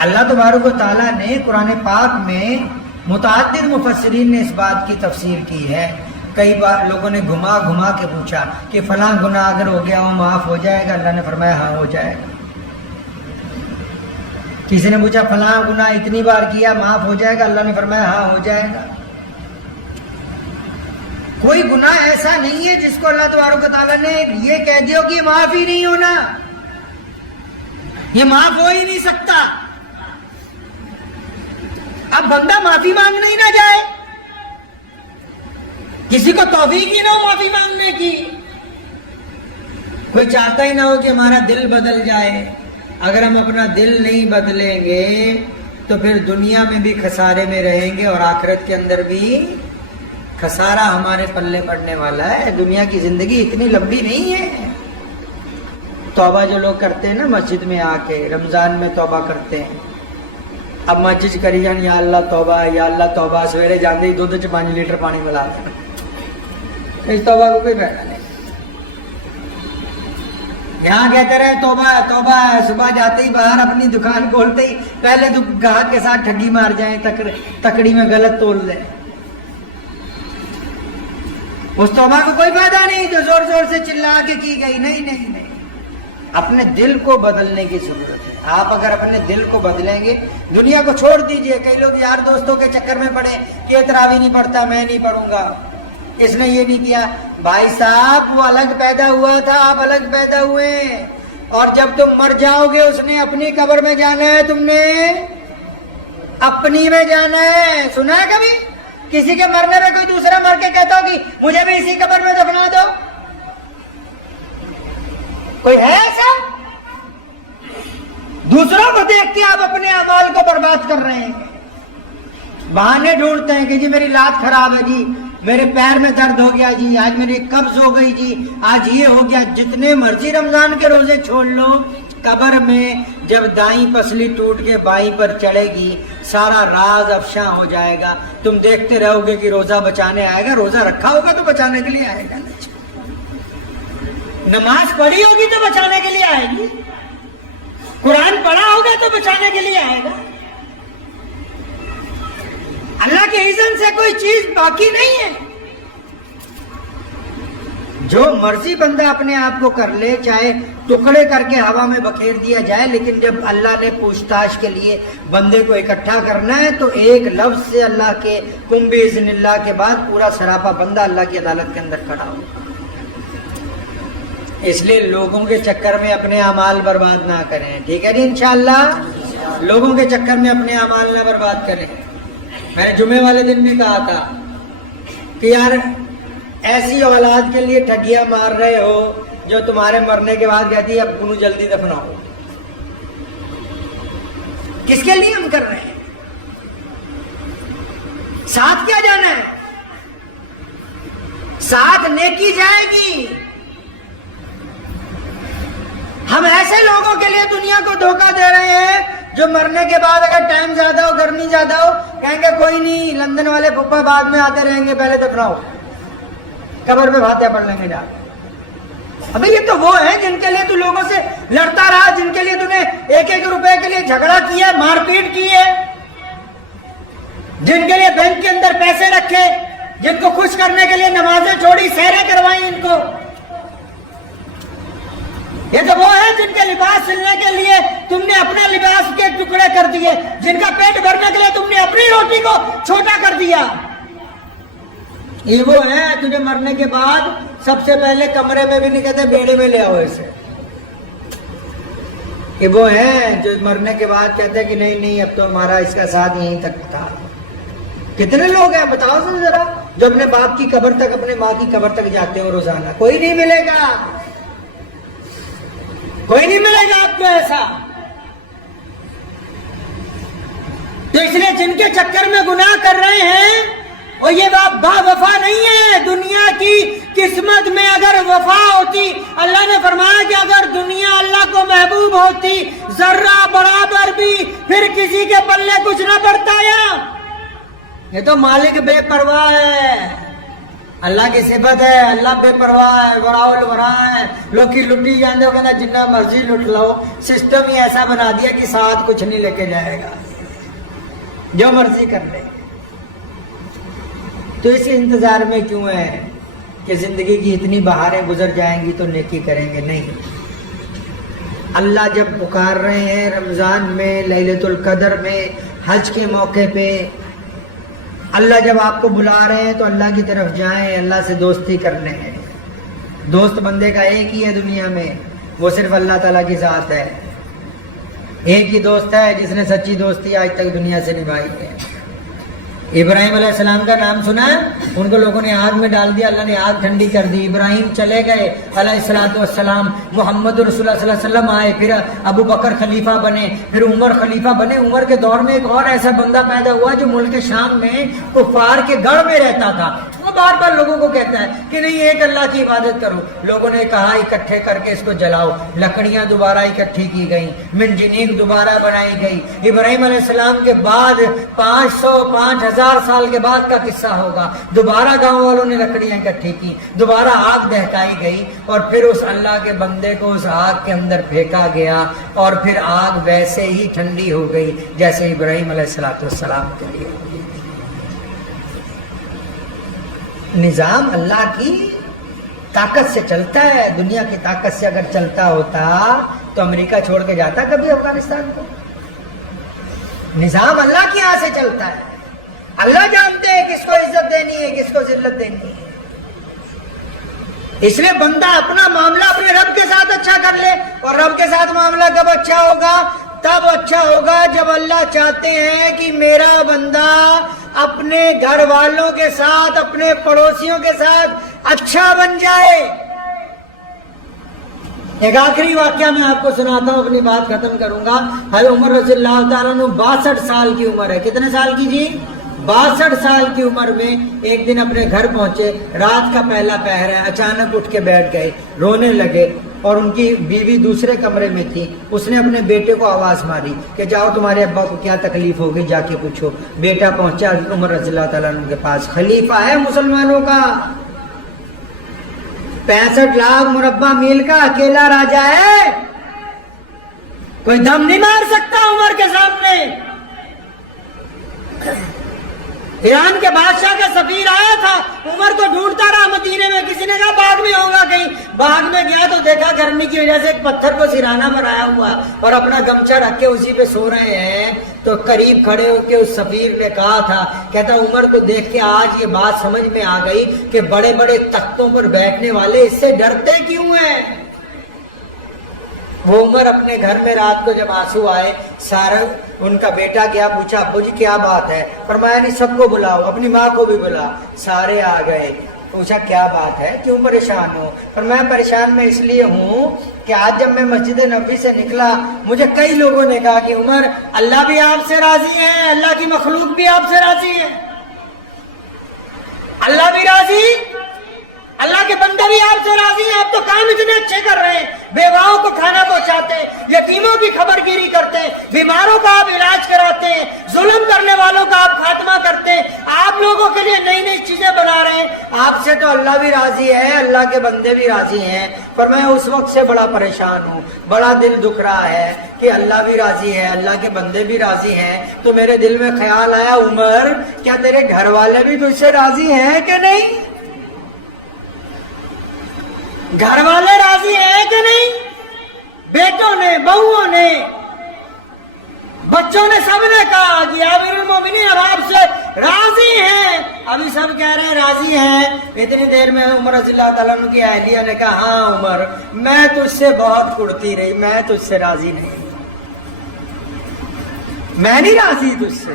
اللہ تبارک و تعالیٰ نے قرآن پاک میں متعدد مفسرین نے اس بات کی تفسیر کی ہے. کئی بار لوگوں نے گھما گھما کے پوچھا کہ فلاں گناہ اگر ہو گیا وہ معاف ہو جائے گا؟ اللہ نے فرمایا ہاں ہو جائے گا. کسی نے پوچھا فلاں گناہ اتنی بار کیا معاف ہو جائے گا؟ اللہ نے فرمایا ہاں ہو جائے گا. کوئی گناہ ایسا نہیں ہے جس کو اللہ تبارک و تعالیٰ نے یہ کہہ دیا کہ یہ معاف ہی نہیں ہونا، یہ معاف ہو ہی نہیں سکتا. اب بندہ معافی مانگنے ہی نہ جائے، کسی کو توفیق ہی نہ ہو معافی مانگنے کی، کوئی چاہتا ہی نہ ہو کہ ہمارا دل بدل جائے. اگر ہم اپنا دل نہیں بدلیں گے تو پھر دنیا میں بھی خسارے میں رہیں گے اور آخرت کے اندر بھی خسارہ ہمارے پلے پڑنے والا ہے. دنیا کی زندگی اتنی لمبی نہیں ہے. توبہ جو لوگ کرتے ہیں نا مسجد میں آ کے، رمضان میں توبہ کرتے ہیں. اب مسجد کری جان یا اللہ توبہ یا اللہ توبہ، سویرے جاندے ہی دودھ 5 لیٹر پانی ملا دیں. اس توبہ کو کوئی فائدہ نہیں. یہاں کہتے رہے توبہ توبہ، صبح جاتے ہی باہر اپنی دکان کھولتے ہی پہلے تو گاہک کے ساتھ ٹھگی مار جائیں، تکڑی میں غلط تول دیں. اس توبہ کو کوئی فائدہ نہیں جو زور زور سے چلا کے کی گئی. نہیں نہیں نہیں، اپنے دل کو بدلنے کی ضرورت ہے. آپ اگر اپنے دل کو بدلیں گے، دنیا کو چھوڑ دیجئے. کئی لوگ یار دوستوں کے چکر میں پڑے کہ تراویح نہیں پڑھتا میں نہیں پڑھوں گا، اس نے یہ نہیں کیا. بھائی صاحب وہ الگ پیدا ہوا تھا، آپ الگ پیدا ہوئے، اور جب تم مر جاؤ گے اس نے اپنی قبر میں جانا ہے، تم نے اپنی میں جانا ہے. سنا ہے کبھی کسی کے مرنے میں کوئی دوسرا مر کے کہتا ہو کہ مجھے بھی اسی قبر میں دفنا دو؟ کوئی ہے ایسا؟ دوسروں کو دیکھ کے آپ اپنے اعمال کو برباد کر رہے ہیں. بہانے ڈھونڈتے ہیں کہ جی میری لات خراب ہے، جی میرے پیر میں درد ہو گیا، جی آج میری قبض ہو گئی، جی آج یہ ہو گیا. جتنے مرضی رمضان کے روزے چھوڑ لو، قبر میں جب دائیں پسلی ٹوٹ کے بائیں پر چڑھے گی سارا راز افشاں ہو جائے گا. تم دیکھتے رہو گے کہ روزہ بچانے آئے گا. روزہ رکھا ہوگا تو بچانے کے لیے آئے گا، نماز پڑھی ہوگی تو بچانے کے لیے آئے گی، قرآن پڑھا ہوگا تو بچانے کے لیے آئے گا. اللہ کے اذن سے کوئی چیز باقی نہیں ہے. جو مرضی بندہ اپنے آپ کو کر لے، چاہے ٹکڑے کر کے ہوا میں بکھیر دیا جائے، لیکن جب اللہ نے پوچھ تاچھ کے لیے بندے کو اکٹھا کرنا ہے تو ایک لفظ سے اللہ کے قم باذن اللہ کے بعد پورا سراپا بندہ اللہ کی عدالت کے اندر کھڑا ہو. اس لیے لوگوں کے چکر میں اپنے اعمال برباد نہ کریں. ٹھیک ہے جی؟ انشاءاللہ لوگوں کے چکر میں اپنے اعمال نہ برباد کریں. میں نے جمعے والے دن بھی کہا تھا کہ یار ایسی اولاد کے لیے ٹھگیاں مار رہے ہو جو تمہارے مرنے کے بعد کہتی ہے اب کنو جلدی دفناؤ. کس کے لیے ہم کر رہے ہیں؟ ساتھ کیا جانا ہے؟ ساتھ نیکی جائے گی. ہم ایسے لوگوں کے لیے دنیا کو دھوکہ دے رہے ہیں جو مرنے کے بعد اگر ٹائم زیادہ ہو، گرمی زیادہ ہو، کہیں گے کوئی نہیں لندن والے پھپھا بعد میں آتے رہیں گے، پہلے دفناؤ، قبر پہ فاتحہ پڑھ لیں گے جا. ابھی یہ تو وہ ہیں جن کے لیے تو لوگوں سے لڑتا رہا، جن کے لیے تو نے 1-1 روپے کے لیے جھگڑا کیا، مار پیٹ کی ہے، جن کے لیے بینک کے اندر پیسے رکھے، جن کو خوش کرنے کے لیے نمازیں چھوڑی، سحریں کروائیں ان کو. یہ تو وہ ہیں جن کے لباس سلنے کے لیے تم نے اپنا لباس کے ٹکڑے کر دیے، جن کا پیٹ بھرنے کے لیے تم نے اپنی روٹی کو چھوٹا کر دیا. یہ وہ ہیں تجھے مرنے کے بعد سب سے پہلے کمرے میں بھی نہیں کہتے بیڑے میں لے آؤ اسے. یہ وہ ہیں جو مرنے کے بعد کہتے ہیں کہ نہیں نہیں اب تو ہمارا اس کا ساتھ یہیں تک تھا. کتنے لوگ ہیں بتاؤ ذرا جو اپنے باپ کی قبر تک، اپنے ماں کی قبر تک جاتے ہو روزانہ؟ کوئی نہیں ملے گا، کوئی نہیں ملے گا آپ کو ایسا. تو اس لیے جن کے چکر میں گناہ کر رہے ہیں اور یہ با وفا نہیں ہے. دنیا کی قسمت میں اگر وفا ہوتی، اللہ نے فرمایا کہ اگر دنیا اللہ کو محبوب ہوتی ذرہ برابر بھی، پھر کسی کے پلے کچھ نہ پڑتا. یہ تو مالک بے پرواہ ہے. اللہ کی صفت ہے, اللہ بے پرواہ ہے, وراء الورا ہے. لوگ کی لٹی جاندے ہو کہنا جنہ مرضی لٹ لو, سسٹم ہی ایسا بنا دیا کہ ساتھ کچھ نہیں لے کے جائے گا, جو مرضی کر لے. تو اس انتظار میں کیوں ہے کہ زندگی کی اتنی بہاریں گزر جائیں گی تو نیکی کریں گے؟ نہیں. اللہ جب پکار رہے ہیں رمضان میں, لیلۃ القدر میں, حج کے موقع پہ, اللہ جب آپ کو بلا رہے ہیں تو اللہ کی طرف جائیں, اللہ سے دوستی کرنے ہیں. دوست بندے کا ایک ہی ہے دنیا میں, وہ صرف اللہ تعالیٰ کی ذات ہے. ایک ہی دوست ہے جس نے سچی دوستی آج تک دنیا سے نبھائی ہے. ابراہیم علیہ السلام کا نام سنا, ان کو لوگوں نے آگ میں ڈال دیا, اللہ نے آگ ٹھنڈی کر دی. ابراہیم چلے گئے علیہ الصلوۃ والسلام, محمد رسول اللہ صلی اللہ علیہ وسلم آئے, پھر ابو بکر خلیفہ بنے, پھر عمر خلیفہ بنے. عمر کے دور میں ایک اور ایسا بندہ پیدا ہوا جو ملک شام میں کفار کے گڑھ میں رہتا تھا. وہ بار بار لوگوں کو کہتا ہے کہ نہیں ایک اللہ کی عبادت کرو. لوگوں نے کہا اکٹھے کر کے اس کو جلاؤ. لکڑیاں دوبارہ اکٹھی کی گئیں, منجنیق دوبارہ بنائی گئی. ابراہیم علیہ السلام کے بعد 5,000 سال کے بعد کا قصہ ہوگا. دوبارہ گاؤں والوں نے لکڑیاں اکٹھی کی, دوبارہ آگ دہکائی گئی, اور پھر اس اللہ کے بندے کو اس آگ کے اندر پھینکا گیا, اور پھر آگ ویسے ہی ٹھنڈی ہو گئی جیسے ابراہیم علیہ السلام کے لیے. نظام اللہ کی طاقت سے چلتا ہے. دنیا کی طاقت سے اگر چلتا ہوتا تو امریکہ چھوڑ کے جاتا کبھی افغانستان کو؟ نظام اللہ کی یہاں سے چلتا ہے. اللہ جانتے ہیں کس کو عزت دینی ہے, کس کو ذلت دینی ہے. اس لیے بندہ اپنا معاملہ اپنے رب کے ساتھ اچھا کر لے. اور رب کے ساتھ معاملہ کب اچھا ہوگا؟ تب اچھا ہوگا جب اللہ چاہتے ہیں کہ میرا بندہ اپنے گھر والوں کے ساتھ, اپنے پڑوسیوں کے ساتھ اچھا بن جائے. ایک آخری واقعہ میں آپ کو سناتا ہوں, اپنی بات ختم کروں گا. حضرت عمر رضی اللہ تعالیٰ عنہ 62 سال کی عمر ہے. کتنے سال کی جی؟ 62 سال کی عمر میں ایک دن اپنے گھر پہنچے, رات کا پہلا پہر ہے, اچانک اٹھ کے بیٹھ گئے, رونے لگے, اور ان کی بیوی دوسرے کمرے میں تھی. اس نے اپنے بیٹے کو آواز ماری کہ جاؤ تمہارے ابا کو کیا تکلیف ہوگی, جا کے پوچھو. بیٹا پہنچا عمر رضی اللہ تعالیٰ عنہ کے پاس. خلیفہ ہے مسلمانوں کا, 65 لاکھ مربع میل کا اکیلا راجا ہے, کوئی دم نہیں مار سکتا عمر کے سامنے. ایران کے بادشاہ کا سفیر آیا تھا, عمر کو ڈھونڈتا رہا مدینے میں. کسی نے کہا باغ میں ہوگا کہیں. باغ میں گیا تو دیکھا گرمی کی وجہ سے ایک پتھر کو سرہانہ بنایا ہوا اور اپنا گمچہ رکھ کے اسی پہ سو رہے ہیں. تو قریب کھڑے ہو کے اس سفیر نے کہا تھا, کہتا عمر کو دیکھ کے آج یہ بات سمجھ میں آ گئی کہ بڑے بڑے تختوں پر بیٹھنے والے اس سے ڈرتے کیوں ہیں. وہ عمر اپنے گھر میں رات کو جب آنسو آئے, سارنگ ان کا بیٹا گیا, پوچھا ابو جی کیا بات ہے؟ فرمایا نہیں سب کو بلاؤ, اپنی ماں کو بھی بلا. سارے آ گئے. پوچھا کیا بات ہے, کیوں پریشان ہو؟ فرمایا پریشان میں اس لیے ہوں کہ آج جب میں مسجد نبوی سے نکلا مجھے کئی لوگوں نے کہا کہ عمر اللہ بھی آپ سے راضی ہے, اللہ کی مخلوق بھی آپ سے راضی ہے. اللہ بھی راضی, اللہ کے بندے بھی آپ سے راضی ہیں. آپ تو کام اتنے اچھے کر رہے ہیں, بیواؤں کو کھانا پہنچاتے ہیں, یتیموں کی خبر گیری کرتے ہیں, بیماروں کا آپ علاج کراتے ہیں, ظلم کرنے والوں کا آپ خاتمہ کرتے ہیں, آپ لوگوں کے لیے نئی نئی چیزیں بنا رہے ہیں. آپ سے تو اللہ بھی راضی ہے, اللہ کے بندے بھی راضی ہیں. پر میں اس وقت سے بڑا پریشان ہوں, بڑا دل دکھ رہا ہے کہ اللہ بھی راضی ہے, اللہ کے بندے بھی راضی ہیں. تو میرے دل میں خیال آیا عمر کیا تیرے گھر والے بھی تجھ سے راضی ہیں کہ نہیں؟ گھر والے راضی ہیں کہ نہیں؟ بیٹوں نے, بہوؤں نے, بچوں نے, سب نے کہا کہ امیر المومنین اب آپ سے راضی ہیں. ابھی سب کہہ رہے ہیں راضی ہیں. اتنی دیر میں عمر رضی اللہ تعالیٰ عنہ کی اہلیہ نے کہا ہاں عمر میں تجھ سے بہت کڑتی رہی, میں تجھ سے راضی نہیں, میں نہیں راضی تجھ سے.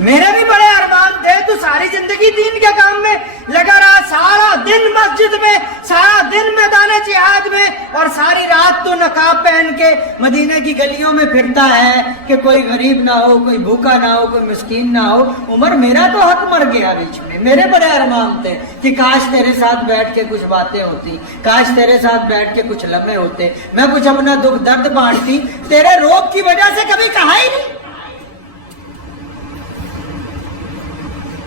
میرے بھی بڑے ارمان تھے, تو ساری زندگی دین کے کام میں لگا رہا, سارا دن مسجد میں, سارا دن میدان جہاد میں, اور ساری رات تو نقاب پہن کے مدینہ کی گلیوں میں پھرتا ہے کہ کوئی غریب نہ ہو, کوئی بھوکا نہ ہو, کوئی مسکین نہ ہو. عمر میرا تو حق مر گیا بیچ میں. میرے بڑے ارمان تھے کہ کاش تیرے ساتھ بیٹھ کے کچھ باتیں ہوتی, کاش تیرے ساتھ بیٹھ کے کچھ لمحے ہوتے, میں کچھ اپنا دکھ درد بانٹتی. تیرے روب کی وجہ سے کبھی کہا ہی نہیں.